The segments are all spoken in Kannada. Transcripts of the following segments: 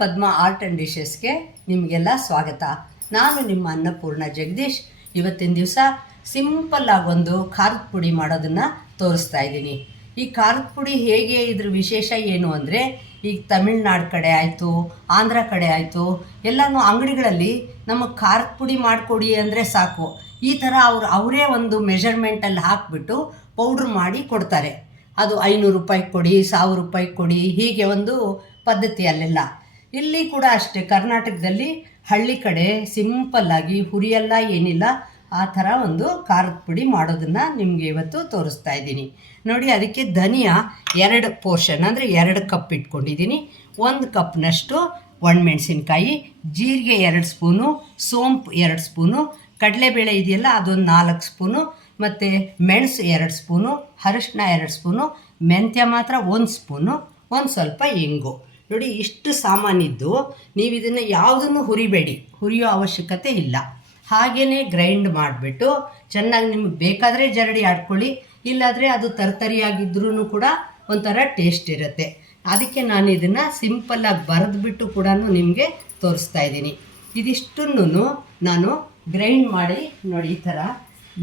ಪದ್ಮ ಆರ್ಟ್ ಆ್ಯಂಡ್ ಡಿಶಸ್ಗೆ ನಿಮಗೆಲ್ಲ ಸ್ವಾಗತ. ನಾನು ನಿಮ್ಮ ಅನ್ನಪೂರ್ಣ ಜಗದೀಶ್. ಇವತ್ತಿನ ದಿವಸ ಸಿಂಪಲ್ ಒಂದು ಖಾರದ ಪುಡಿ ಮಾಡೋದನ್ನು ತೋರಿಸ್ತಾ ಇದ್ದೀನಿ. ಈ ಖಾರದ ಪುಡಿ ಹೇಗೆ, ಇದ್ರ ವಿಶೇಷ ಏನು ಅಂದರೆ, ಈಗ ತಮಿಳ್ನಾಡು ಕಡೆ ಆಯಿತು, ಆಂಧ್ರ ಕಡೆ ಆಯಿತು, ಎಲ್ಲನೂ ಅಂಗಡಿಗಳಲ್ಲಿ ನಮಗೆ ಖಾರದ ಪುಡಿ ಮಾಡಿಕೊಡಿ ಅಂದರೆ ಸಾಕು. ಈ ಥರ ಅವ್ರು, ಅವರೇ ಒಂದು ಮೆಷರ್ಮೆಂಟಲ್ಲಿ ಹಾಕಿಬಿಟ್ಟು ಪೌಡ್ರ್ ಮಾಡಿ ಕೊಡ್ತಾರೆ. ಅದು ಐನೂರು ರೂಪಾಯಿ ಕೊಡಿ, ಸಾವಿರ ರೂಪಾಯಿ ಕೊಡಿ, ಹೀಗೆ ಒಂದು ಪದ್ಧತಿ ಅಲ್ಲೆಲ್ಲ. ಇಲ್ಲಿ ಕೂಡ ಅಷ್ಟೇ, ಕರ್ನಾಟಕದಲ್ಲಿ ಹಳ್ಳಿ ಕಡೆ ಸಿಂಪಲ್ಲಾಗಿ ಹುರಿಯೆಲ್ಲ ಏನಿಲ್ಲ, ಆ ಥರ ಒಂದು ಖಾರದ ಪುಡಿ ಮಾಡೋದನ್ನು ನಿಮಗೆ ಇವತ್ತು ತೋರಿಸ್ತಾ ಇದ್ದೀನಿ. ನೋಡಿ, ಅದಕ್ಕೆ ಧನಿಯಾ ಎರಡು ಪೋರ್ಷನ್, ಅಂದರೆ ಎರಡು ಕಪ್ ಇಟ್ಕೊಂಡಿದ್ದೀನಿ. ಒಂದು ಕಪ್ನಷ್ಟು ಒಣಮೆಣಸಿನ್ಕಾಯಿ, ಜೀರಿಗೆ ಎರಡು ಸ್ಪೂನು, ಸೋಂಪು ಎರಡು ಸ್ಪೂನು, ಕಡಲೆಬೇಳೆ ಇದೆಯಲ್ಲ, ಅದೊಂದು ನಾಲ್ಕು ಸ್ಪೂನು, ಮತ್ತು ಮೆಣಸು ಎರಡು ಸ್ಪೂನು ಅರಿಶಿನ ಎರಡು ಸ್ಪೂನು, ಮೆಂತ್ಯ ಮಾತ್ರ ಒಂದು ಸ್ಪೂನು, ಒಂದು ಸ್ವಲ್ಪ ಇಂಗು. ನೋಡಿ, ಇಷ್ಟು ಸಾಮಾನಿದ್ದು ನೀವು ಇದನ್ನು ಯಾವುದನ್ನು ಹುರಿಬೇಡಿ. ಹುರಿಯೋ ಅವಶ್ಯಕತೆ ಇಲ್ಲ. ಹಾಗೆಯೇ ಗ್ರೈಂಡ್ ಮಾಡಿಬಿಟ್ಟು, ಚೆನ್ನಾಗಿ ನಿಮಗೆ ಬೇಕಾದರೆ ಜರಡಿ ಆಡ್ಕೊಳ್ಳಿ, ಇಲ್ಲಾದರೆ ಅದು ತರತರಿಯಾಗಿದ್ರೂ ಕೂಡ ಒಂಥರ ಟೇಸ್ಟ್ ಇರುತ್ತೆ. ಅದಕ್ಕೆ ನಾನು ಇದನ್ನು ಸಿಂಪಲ್ಲಾಗಿ ಬರೆದ್ಬಿಟ್ಟು ಕೂಡ ನಿಮಗೆ ತೋರಿಸ್ತಾ ಇದ್ದೀನಿ. ಇದಿಷ್ಟನ್ನು ನಾನು ಗ್ರೈಂಡ್ ಮಾಡಿ ನೋಡಿ ಈ ಥರ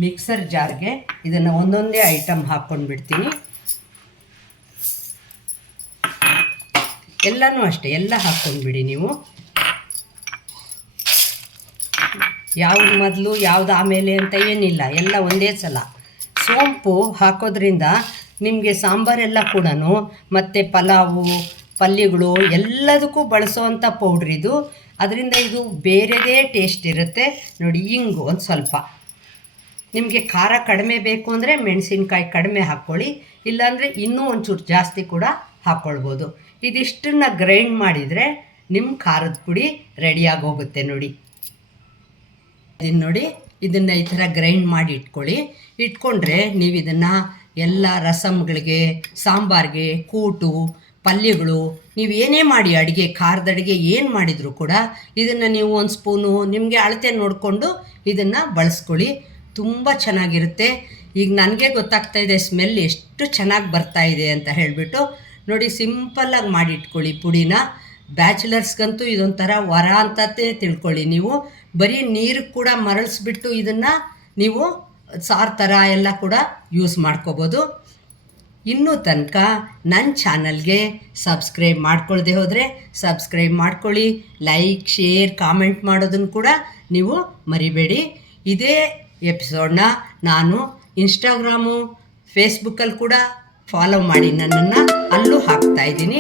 ಮಿಕ್ಸರ್ ಜಾರ್ಗೆ ಇದನ್ನು ಒಂದೊಂದೇ ಐಟಮ್ ಹಾಕ್ಕೊಂಡು ಬಿಡ್ತೀನಿ ಎಲ್ಲನೂ ಅಷ್ಟೆ, ಎಲ್ಲ ಹಾಕ್ಕೊಂಡ್ಬಿಡಿ ನೀವು. ಯಾವ್ದು ಮೊದಲು, ಯಾವ್ದು ಆಮೇಲೆ ಅಂತ ಏನಿಲ್ಲ, ಎಲ್ಲ ಒಂದೇ ಸಲ. ಸೋಂಪು ಹಾಕೋದ್ರಿಂದ ನಿಮಗೆ ಸಾಂಬಾರೆಲ್ಲ ಕೂಡ ಮತ್ತು ಪಲಾವು, ಪಲ್ಯಗಳು ಎಲ್ಲದಕ್ಕೂ ಬಳಸೋವಂಥ ಪೌಡ್ರ್ ಇದು. ಅದರಿಂದ ಇದು ಬೇರೆದೇ ಟೇಸ್ಟ್ ಇರುತ್ತೆ. ನೋಡಿ ಹಿಂಗು ಒಂದು ಸ್ವಲ್ಪ. ನಿಮಗೆ ಖಾರ ಕಡಿಮೆ ಬೇಕು ಅಂದರೆ ಮೆಣಸಿನ್ಕಾಯಿ ಕಡಿಮೆ ಹಾಕ್ಕೊಳ್ಳಿ ಇಲ್ಲಾಂದರೆ ಇನ್ನೂ ಒಂಚೂರು ಜಾಸ್ತಿ ಕೂಡ ಹಾಕ್ಕೊಳ್ಬೋದು ಇದಿಷ್ಟನ್ನು ಗ್ರೈಂಡ್ ಮಾಡಿದರೆ ನಿಮ್ಮ ಖಾರದ ಪುಡಿ ರೆಡಿಯಾಗಿ ಹೋಗುತ್ತೆ ನೋಡಿ. ಇದನ್ನು ನೋಡಿ, ಇದನ್ನು ಈ ಥರ ಗ್ರೈಂಡ್ ಮಾಡಿ ಇಟ್ಕೊಳ್ಳಿ. ಇಟ್ಕೊಂಡ್ರೆ ನೀವು ಇದನ್ನು ಎಲ್ಲ ರಸಮ್ಗಳಿಗೆ, ಸಾಂಬಾರಿಗೆ, ಕೂಟು, ಪಲ್ಯಗಳು, ನೀವು ಏನೇ ಮಾಡಿ ಅಡುಗೆ, ಖಾರದ ಅಡುಗೆ ಏನು ಮಾಡಿದರೂ ಕೂಡ ಇದನ್ನು ನೀವು ಒಂದು ಸ್ಪೂನು ನಿಮಗೆ ಅಳತೆ ನೋಡಿಕೊಂಡು ಇದನ್ನು ಬಳಸ್ಕೊಳ್ಳಿ. ತುಂಬ ಚೆನ್ನಾಗಿರುತ್ತೆ. ಈಗ ನನಗೆ ಗೊತ್ತಾಗ್ತಾ ಇದೆ ಸ್ಮೆಲ್ ಎಷ್ಟು ಚೆನ್ನಾಗಿ ಬರ್ತಾ ಇದೆ ಅಂತ ಹೇಳಿಬಿಟ್ಟು ನೋಡಿ ಸಿಂಪಲ್ಲಾಗಿ ಮಾಡಿ ಇಟ್ಕೊಳ್ಳಿ ಪುಡಿನ. ಬ್ಯಾಚುಲರ್ಸ್ಗಂತೂ ಇದೊಂಥರ ವರ ಅಂತ ತಿಳ್ಕೊಳ್ಳಿ ನೀವು. ಬರೀ ನೀರು ಕೂಡ ಮರಳಿಸ್ಬಿಟ್ಟು ಇದನ್ನು ನೀವು ಸಾರ್ ಥರ ಎಲ್ಲ ಕೂಡ ಯೂಸ್ ಮಾಡ್ಕೋಬೋದು. ಇನ್ನೂ ತನಕ ನನ್ನ ಚಾನಲ್ಗೆ ಸಬ್ಸ್ಕ್ರೈಬ್ ಮಾಡ್ಕೊಳ್ಳದೆ ಹೋದರೆ ಸಬ್ಸ್ಕ್ರೈಬ್ ಮಾಡ್ಕೊಳ್ಳಿ, ಲೈಕ್, ಶೇರ್, ಕಾಮೆಂಟ್ ಮಾಡೋದನ್ನು ಕೂಡ ನೀವು ಮರಿಬೇಡಿ. ಇದೇ ಎಪಿಸೋಡನ್ನ ನಾನು ಇನ್ಸ್ಟಾಗ್ರಾಮು, ಫೇಸ್ಬುಕ್ಕಲ್ಲಿ ಕೂಡ ಫಾಲೋ ಮಾಡಿ ನನ್ನನ್ನು. ಅಲ್ಲೂ ಹಾಕ್ತಾ ಇದ್ದೀನಿ.